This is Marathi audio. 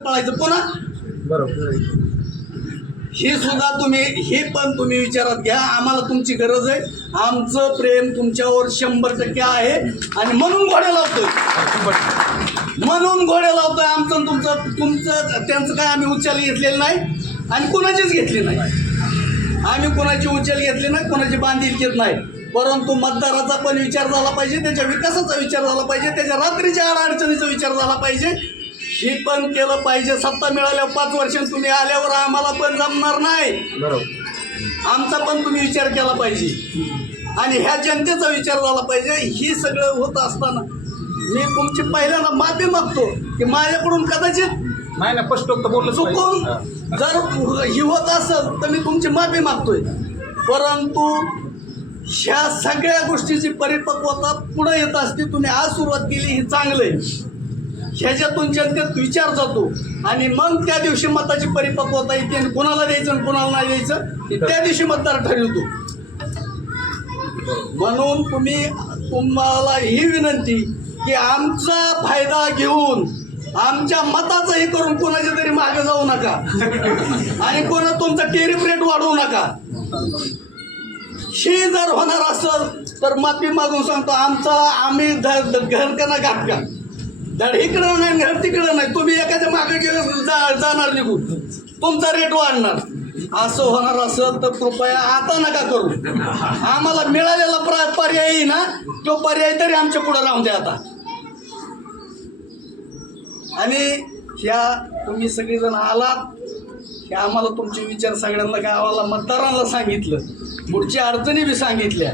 पळायचं. पुन्हा बरोबर हे सुद्धा तुम्ही हे पण तुम्ही विचारात घ्या. आम्हाला तुमची गरज आहे. आमचं प्रेम तुमच्यावर शंभर टक्के आहे. आणि म्हणून घोड्या लावतोय. म्हणून घोड्या लावतोय आमचं तुमचं तुमचं त्यांचं काय आम्ही उचल घेतलेलं नाही आणि कुणाचीच घेतली नाही. आम्ही कोणाची उचल घेतली नाही कोणाची बांधील घेत नाही. परंतु मतदाराचा पण विचार झाला पाहिजे त्याच्या विकासाचा विचार झाला पाहिजे त्याच्या रात्रीच्या अडचणीचा विचार झाला पाहिजे. हे पण केलं पाहिजे. सत्ता मिळाल्यावर पाच वर्ष तुम्ही आल्यावर आम्हाला पण जमणार नाही. बरोबर. आमचा पण तुम्ही विचार केला पाहिजे. आणि ह्या जनतेचा विचार झाला पाहिजे. ही सगळं होत असताना मी तुमची पहिल्यांदा माफी मागतो की माझ्याकडून कदाचित नाही ना बोललं चुकून जर ही होत असेल तर मी तुमची माफी मागतोय. परंतु ह्या सगळ्या गोष्टीची परिपक्वता पुढे येत असते. तुम्ही आज सुरुवात केली ही चांगलं आहे ह्याच्यातून जनतेत विचार जातो. आणि मग त्या दिवशी मताची परिपक्वता येते आणि कोणाला द्यायचं आणि कोणाला नाही द्यायचं त्या दिवशी मतदार ठरवतो. म्हणून तुम्ही तुम्हाला ही विनंती की आमचा फायदा घेऊन आमच्या मताचं हे करून कोणाच्या तरी मागे जाऊ नका. आणि कोणा तुमचा टेरिफ रेट वाढवू नका. हे जर होणार असेल तर माफी मागून सांगतो आमचा आम्ही घर का ना का धड इकडं नाही घर तिकडं नाही. तुम्ही एखाद्या मागे गेलं जा जाणार निघून. तुमचा रेट वाढणार. असं होणार असं तर कृपया आता नका करू. आम्हाला मिळालेला प्र- पर्याय ना तो पर्याय तरी आमच्या पुढं राहून द्या आता. आणि ह्या तुम्ही सगळेजण आलात की आम्हाला तुमचे विचार सगळ्यांना गावाला मतदारांना सांगितलं. पुढच्या अडचणी बी सांगितल्या.